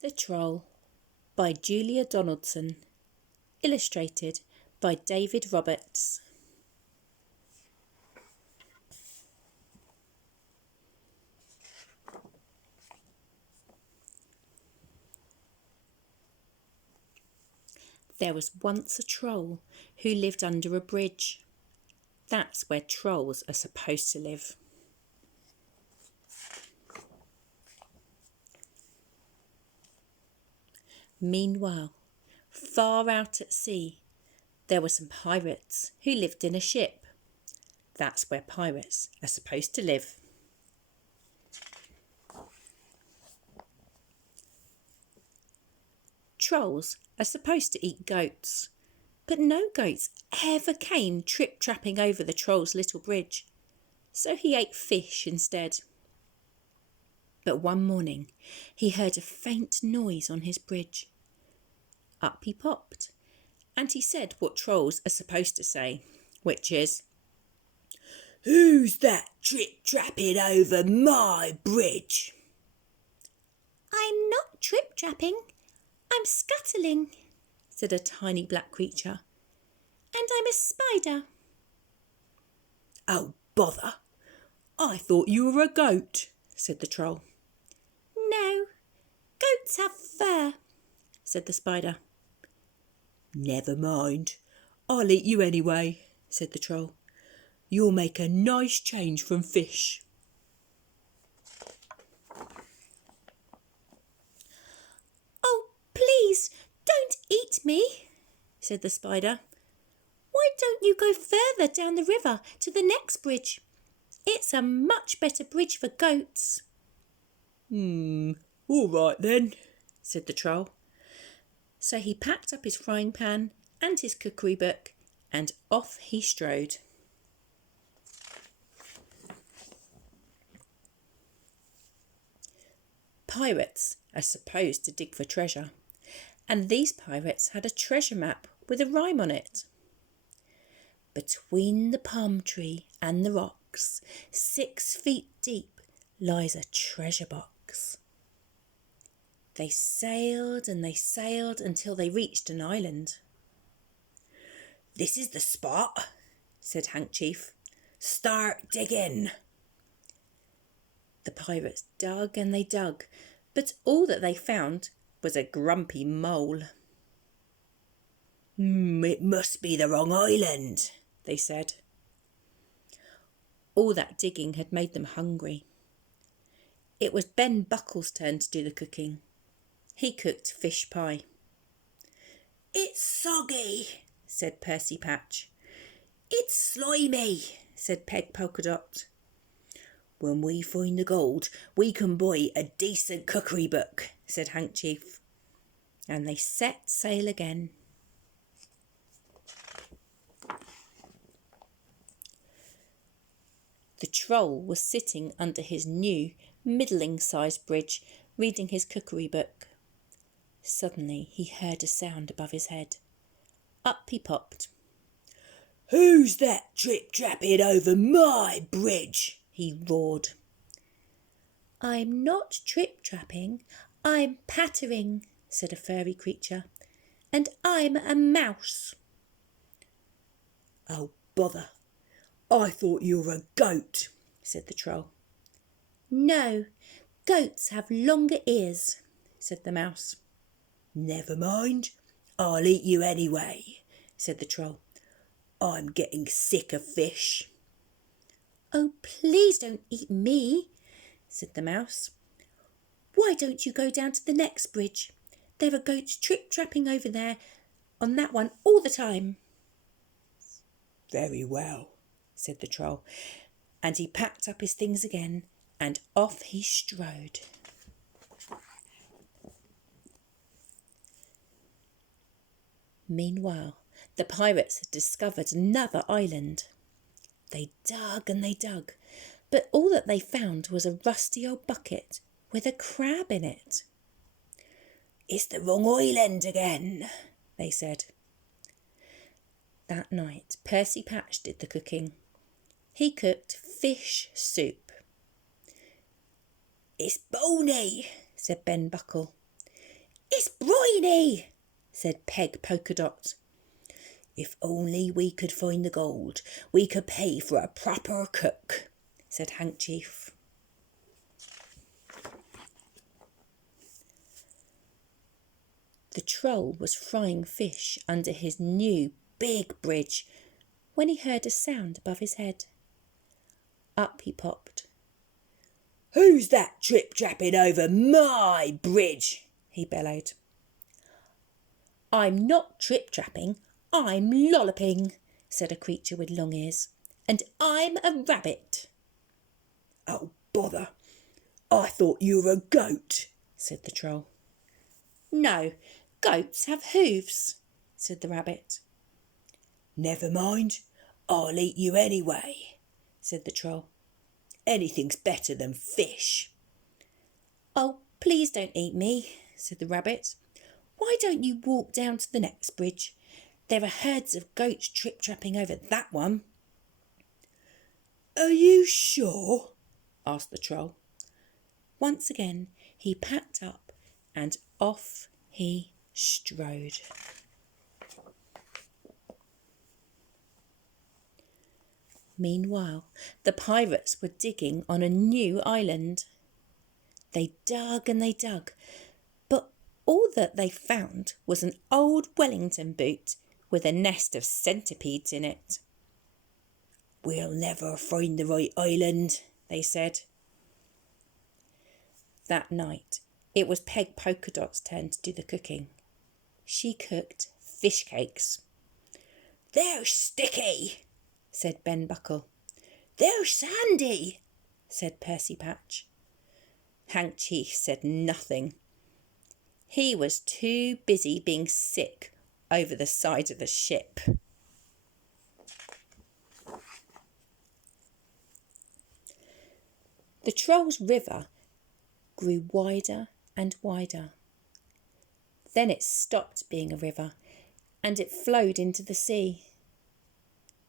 The Troll by Julia Donaldson. Illustrated by David Roberts. There was once a troll who lived under a bridge. That's where trolls are supposed to live. Meanwhile, far out at sea, there were some pirates who lived in a ship. That's where pirates are supposed to live. Trolls are supposed to eat goats, but no goats ever came trip-trapping over the troll's little bridge, so he ate fish instead. But one morning he heard a faint noise on his bridge. Up he popped, and he said what trolls are supposed to say, which is, "Who's that trip-trapping over my bridge?" "I'm not trip-trapping, I'm scuttling," said a tiny black creature. "And I'm a spider." "Oh, bother! I thought you were a goat," said the troll. "No, goats have fur," said the spider. "Never mind, I'll eat you anyway," said the troll. "You'll make a nice change from fish." "Oh, please, don't eat me," said the spider. "Why don't you go further down the river to the next bridge? It's a much better bridge for goats." All right then," said the troll. So he packed up his frying pan and his cookery book, and off he strode. Pirates are supposed to dig for treasure, and these pirates had a treasure map with a rhyme on it. "Between the palm tree and the rocks, 6 feet deep, lies a treasure box." They sailed and they sailed until they reached an island. "This is the spot," said Handkerchief. "Start digging." The pirates dug and they dug, but all that they found was a grumpy mole. "It must be the wrong island," they said. All that digging had made them hungry. It was Ben Buckle's turn to do the cooking. He cooked fish pie. "It's soggy," said Percy Patch. "It's slimy," said Peg Polkadot. "When we find the gold, we can buy a decent cookery book," said Handkerchief. And they set sail again. The troll was sitting under his new, middling-sized bridge, reading his cookery book. Suddenly he heard a sound above his head. Up he popped. "Who's that trip-trapping over my bridge?" he roared. "I'm not trip-trapping, I'm pattering," said a furry creature. "And I'm a mouse." "Oh, bother! I thought you were a goat," said the troll. "No, goats have longer ears," said the mouse. "Never mind, I'll eat you anyway," said the troll. "I'm getting sick of fish." "Oh, please don't eat me," said the mouse. "Why don't you go down to the next bridge? There are goats trip-trapping over there on that one all the time." "Very well," said the troll, and he packed up his things again, and off he strode. Meanwhile, the pirates had discovered another island. They dug and they dug, but all that they found was a rusty old bucket with a crab in it. "It's the wrong island again," they said. That night, Percy Patch did the cooking. He cooked fish soup. "It's bony," said Ben Buckle. It's briny, said Peg Polkadot. If only we could find the gold, we could pay for a proper cook, said Handkerchief. The Troll was frying fish under his new big bridge when he heard a sound above his head. Up he popped. "Who's that trip-trapping over my bridge?" he bellowed. "I'm not trip-trapping, I'm lolloping," said a creature with long ears. "And I'm a rabbit." "Oh, bother! I thought you were a goat," said the Troll. "No, goats have hooves," said the rabbit. "Never mind, I'll eat you anyway," said the Troll. "Anything's better than fish." "Oh, please don't eat me," said the rabbit. "Why don't you walk down to the next bridge? There are herds of goats trip-trapping over that one." "Are you sure?" asked the Troll. Once again he packed up and off he strode. Meanwhile, the pirates were digging on a new island. They dug and they dug, but all that they found was an old Wellington boot with a nest of centipedes in it. "We'll never find the right island," they said. That night, it was Peg Polkadot's turn to do the cooking. She cooked fish cakes. "They're sticky," said Ben Buckle. "They're sandy," said Percy Patch. Handkerchief said nothing. He was too busy being sick over the side of the ship. The Troll's river grew wider and wider. Then it stopped being a river and it flowed into the sea.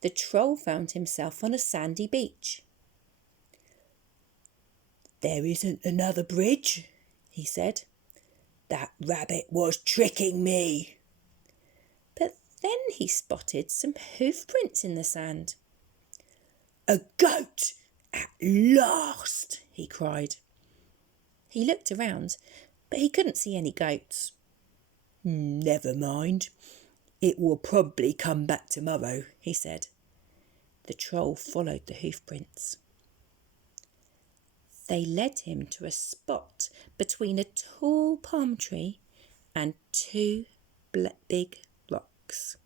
The Troll found himself on a sandy beach. "There isn't another bridge," he said. "That rabbit was tricking me." But then he spotted some hoof prints in the sand. "A goat! At last!" he cried. He looked around, but he couldn't see any goats. "Never mind. It will probably come back tomorrow," he said. The Troll followed the hoof prints. They led him to a spot between a tall palm tree and two big rocks.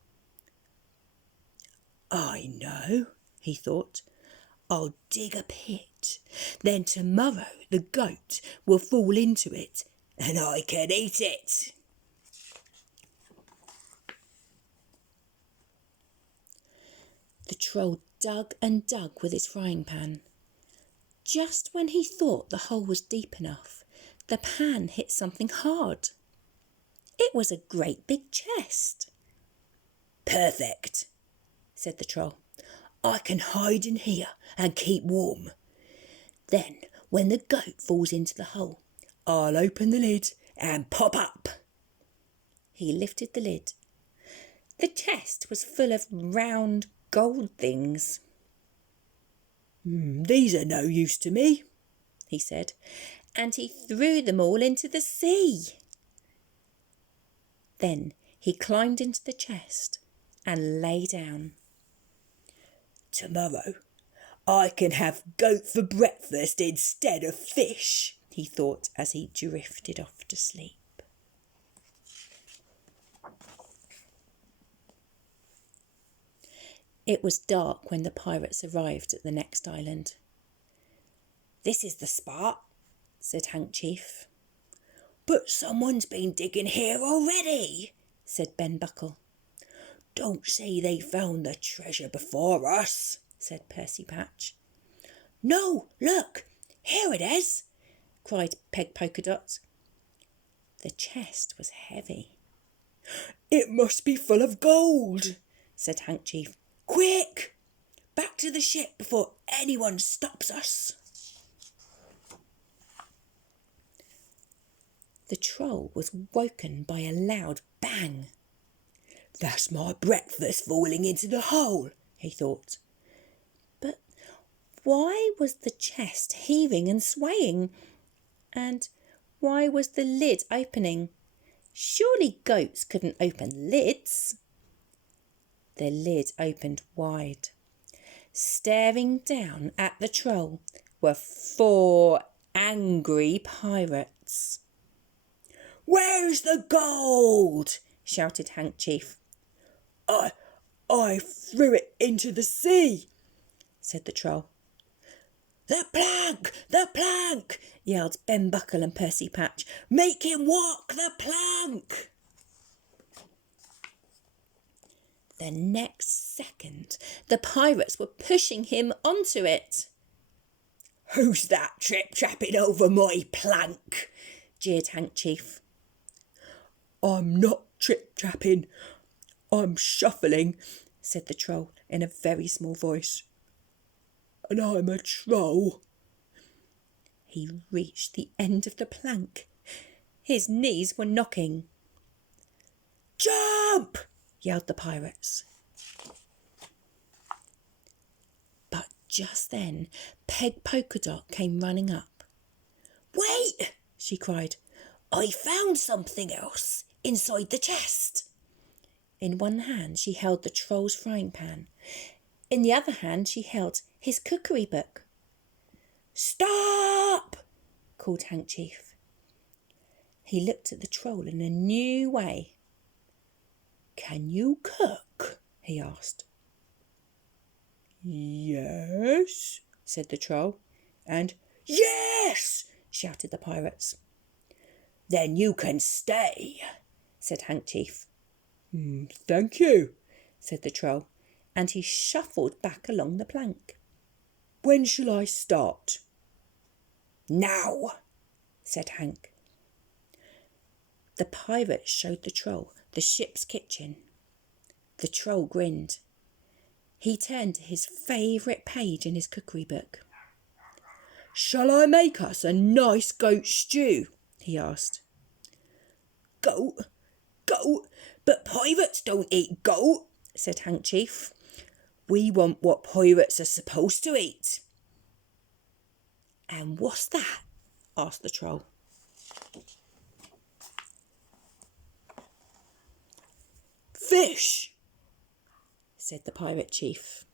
"I know," he thought. "I'll dig a pit. Then tomorrow the goat will fall into it and I can eat it." The Troll dug and dug with his frying pan. Just when he thought the hole was deep enough, the pan hit something hard. It was a great big chest. "Perfect," said the Troll. "I can hide in here and keep warm. Then, when the goat falls into the hole, I'll open the lid and pop up." He lifted the lid. The chest was full of round gold things. "These are no use to me," he said, and he threw them all into the sea. Then he climbed into the chest and lay down. "Tomorrow I can have goat for breakfast instead of fish," he thought as he drifted off to sleep. It was dark when the pirates arrived at the next island. "This is the spot," said Handkerchief. "But someone's been digging here already," said Ben Buckle. "Don't say they found the treasure before us," said Percy Patch. "No, look, here it is," cried Peg Polkadot. The chest was heavy. "It must be full of gold," said Handkerchief. "Quick! Back to the ship before anyone stops us." The troll was woken by a loud bang. "That's my breakfast falling into the hole," he thought. But why was the chest heaving and swaying? And why was the lid opening? Surely goats couldn't open lids. The lid opened wide. Staring down at the troll were 4 angry pirates. "Where's the gold?" shouted Handkerchief. I threw it into the sea," said the troll. The plank, yelled Ben Buckle and Percy Patch. "Make him walk the plank." The next second, the pirates were pushing him onto it. "Who's that trip-trapping over my plank?" jeered Handkerchief. "I'm not trip-trapping, I'm shuffling," said the troll in a very small voice. "And I'm a troll." He reached the end of the plank. His knees were knocking. "Jump!" yelled the pirates. But just then Peg Polkadot came running up. "Wait!" she cried. "I found something else inside the chest." In one hand she held the troll's frying pan. In the other hand she held his cookery book. "Stop!" called Handkerchief. He looked at the troll in a new way. "Can you cook?" he asked. "Yes," said the troll. And "Yes!" shouted the pirates. "Then you can stay," said Handkerchief. "Thank you," said the troll, and he shuffled back along the plank. "When shall I start?" "Now," said Hank. The pirates showed the troll the ship's kitchen. The troll grinned. He turned to his favourite page in his cookery book. "Shall I make us a nice goat stew?" he asked. Goat, but pirates don't eat goat," said Handkerchief. "We want what pirates are supposed to eat." "And what's that?" asked the troll. "Fish," said the pirate chief.